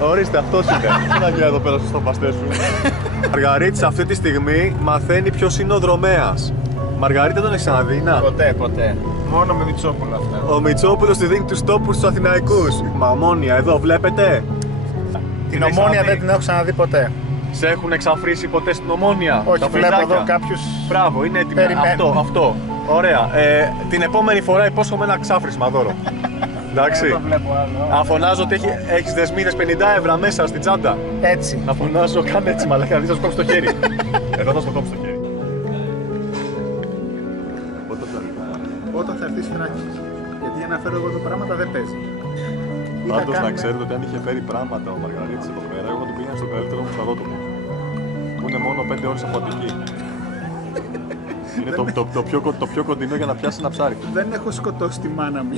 Ορίστε, αυτός είναι. Τι να γίνει εδώ πέρα στο παστέ σου. Μαργαρίτης αυτή τη στιγμή μαθαίνει ποιος είναι ο δρομέας. Μαργαρίτα τον έχεις ξαναδεί, να? Ποτέ. Μόνο με Μητσόπουλο αυτά. Ο Μητσόπουλος τη δίνει τους τόπους στους Αθηναϊκούς. Μαμόνια, εδώ βλέπετε. Την Ομόνια δεν την έχω ξαναδεί ποτέ. Σε έχουν εξαφρίσει ποτέ στην Ομόνια? Όχι, τα βλέπω φρυδάκια? εδώ κάποιους. Μπράβο, είναι έτοιμο. Αυτό. Ωραία. Την επόμενη φορά υπόσχομαι ένα ξάφρισμα δώρο. Εντάξει. Δεν το βλέπω άλλο. Να φωνάζω ότι έχεις δεσμίδες 50 ευρώ μέσα στην τσάντα. Έτσι. Να φωνάζω, κάνε έτσι μαλάκα, δεις θα σου κόψει το χέρι. Εδώ θα σου κόψει το χέρι. Όταν θα έρθεις Θράκης. Γιατί για να φέρω εγώ εδώ πράγματα δεν παίζει. Πάντως να ξέρετε ότι αν είχε φέρει πράγματα ο Μαργαρίτης εδώ πέρα, εγώ θα του πήγαινα στο καλύτερο μου στρατότοπο. Που είναι μόνο 5 ώρες από Αττική. Είναι το πιο κοντινό για να πιάσει ένα ψάρι. Δεν έχω σκοτώσει τη μάνα μου.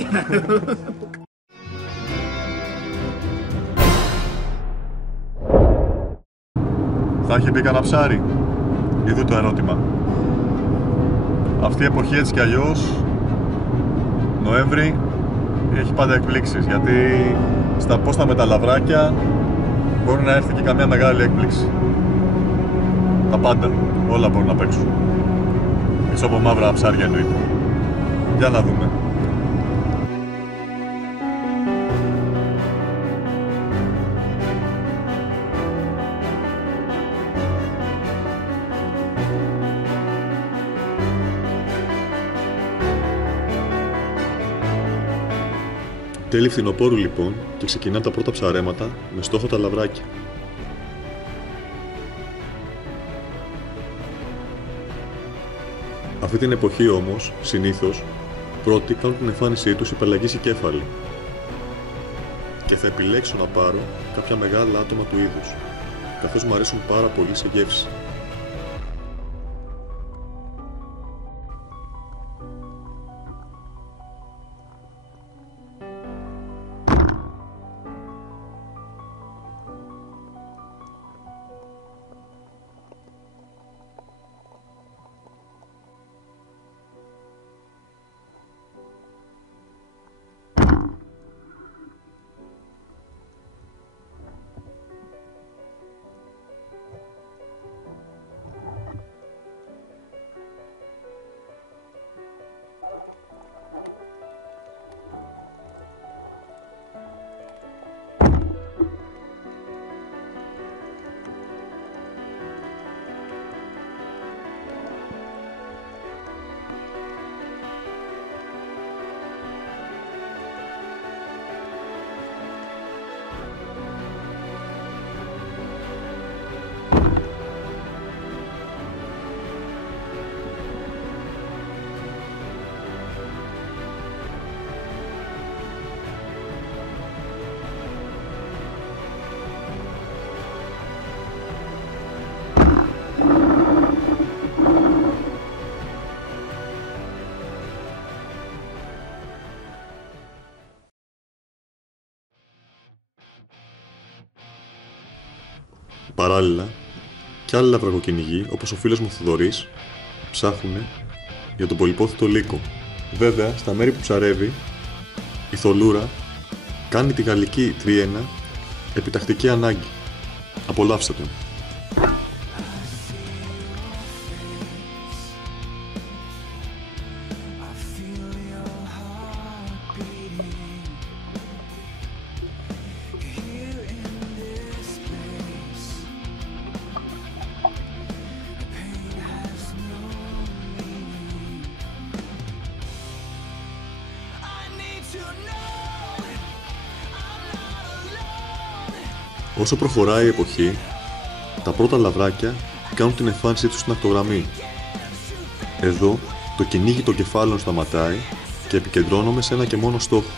Θα έχει μπει κανένα ψάρι? Είδου το ερώτημα. Αυτή η εποχή έτσι κι αλλιώς, Νοέμβρη, έχει πάντα εκπλήξεις. Γιατί στα πόστα με τα λαβράκια μπορεί να έρθει και καμία μεγάλη έκπληξη. Τα πάντα, όλα μπορούν να παίξουν. Πίσω από μαύρα ψάρια εννοείται. Για να δούμε. Τέλη φθινοπόρου λοιπόν και ξεκινάνε τα πρώτα ψαρέματα με στόχο τα λαβράκια. Αυτή την εποχή όμως, συνήθως, πρώτοι κάνουν την εμφάνισή τους οι πελαγείς κέφαλοι. Και θα επιλέξω να πάρω κάποια μεγάλα άτομα του είδους, καθώς μου αρέσουν πάρα πολύ σε γεύση. Παράλληλα, κι άλλοι λαβρακοκυνηγοί, όπως ο φίλος μου Θοδωρής, ψάχουνε για τον πολυπόθητο λύκο. Βέβαια, στα μέρη που ψαρεύει, η θολούρα κάνει τη γαλλική τριένα επιτακτική ανάγκη. Απολαύστε τον. Όσο προχωράει η εποχή, τα πρώτα λαβράκια κάνουν την εμφάνισή τους στην ακτογραμμή. Εδώ, το κυνήγι των κεφάλων σταματάει και επικεντρώνομαι σε ένα και μόνο στόχο.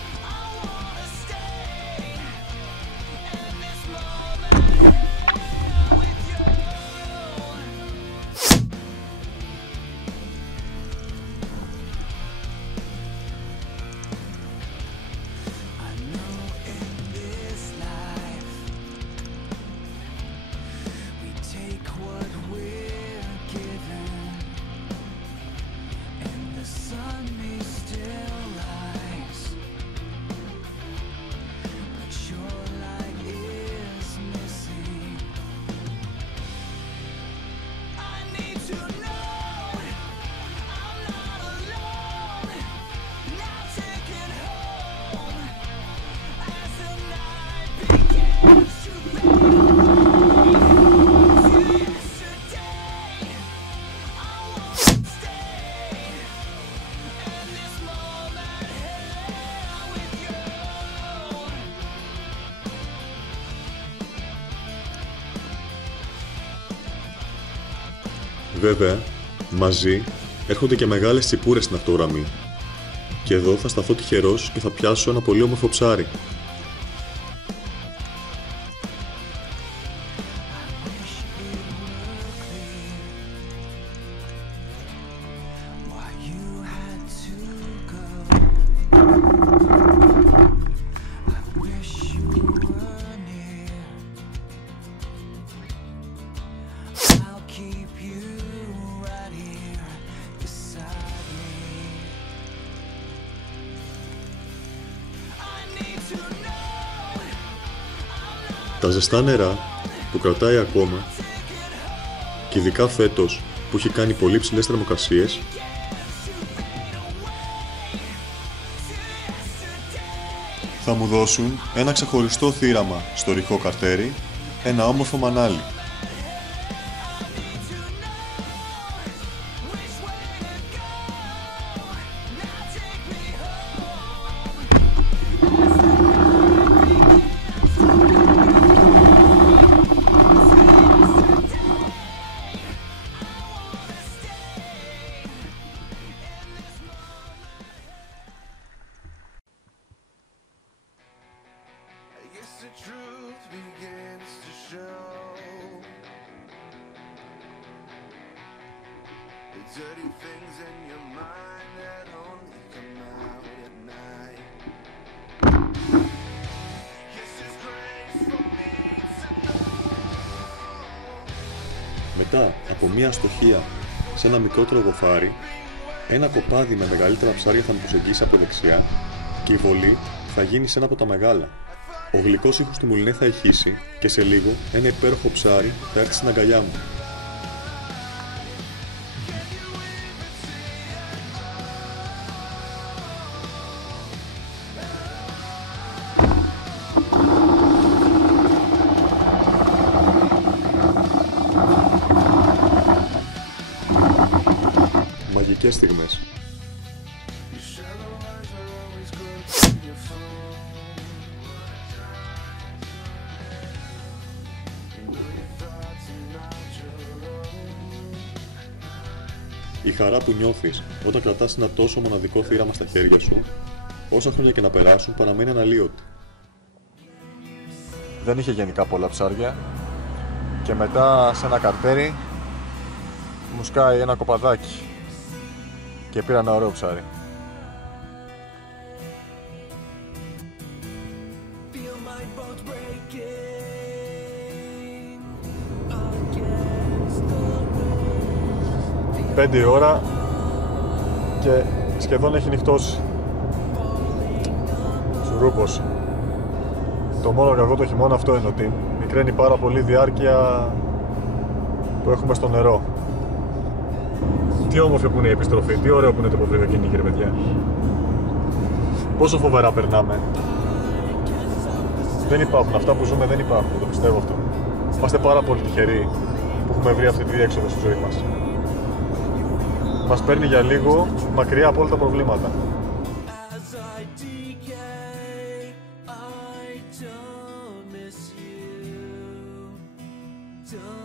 Βέβαια, μαζί έρχονται και μεγάλες τσιπούρες στην αυτογραμμή. Και εδώ θα σταθώ τυχερός και θα πιάσω ένα πολύ όμορφο ψάρι. Τα ζεστά νερά που κρατάει ακόμα και ειδικά φέτος που έχει κάνει πολύ ψηλές θερμοκρασίες θα μου δώσουν ένα ξεχωριστό θύραμα στο ρηχό καρτέρι, ένα όμορφο μανάλι. The truth begins to show. The dirty things in your mind that only come out at night. Yes, it's grace for me to know. Μετά από μια αστοχία σε ένα μικρότερο γοφάρι, ένα κοπάδι με μεγαλύτερα ψάρια θα με προσεγγίσει από δεξιά και η βολή θα γίνει σε ένα από τα μεγάλα. Ο γλυκός ήχος του μουλινέ θα ηχήσει και σε λίγο ένα υπέροχο ψάρι θα έρθει στην αγκαλιά μου. Μαγικές στιγμές. Η χαρά που νιώθεις όταν κρατάς ένα τόσο μοναδικό θύραμα στα χέρια σου, όσα χρόνια και να περάσουν, παραμένει αναλύωτη. Δεν είχε γενικά πολλά ψάρια και μετά σε ένα καρτέρι μου σκάει ένα κοπαδάκι και πήρα ένα ωραίο ψάρι. Πέντε η ώρα και σχεδόν έχει νυχτώσει. Σουρούπος. Το μόνο κακό το χειμώνα αυτό είναι ότι μικραίνει πάρα πολύ διάρκεια που έχουμε στο νερό. Τι όμορφη που είναι η επιστροφή, τι ωραίο που είναι το υποβρύχιο κυνήγι, ρε παιδιά. Πόσο φοβερά περνάμε. Δεν υπάρχουν, αυτά που ζούμε δεν υπάρχουν, το πιστεύω αυτό. Είμαστε πάρα πολύ τυχεροί που έχουμε βρει αυτή τη διέξοδο στη ζωή μας. Μας παίρνει για λίγο μακριά από όλα τα προβλήματα. Don't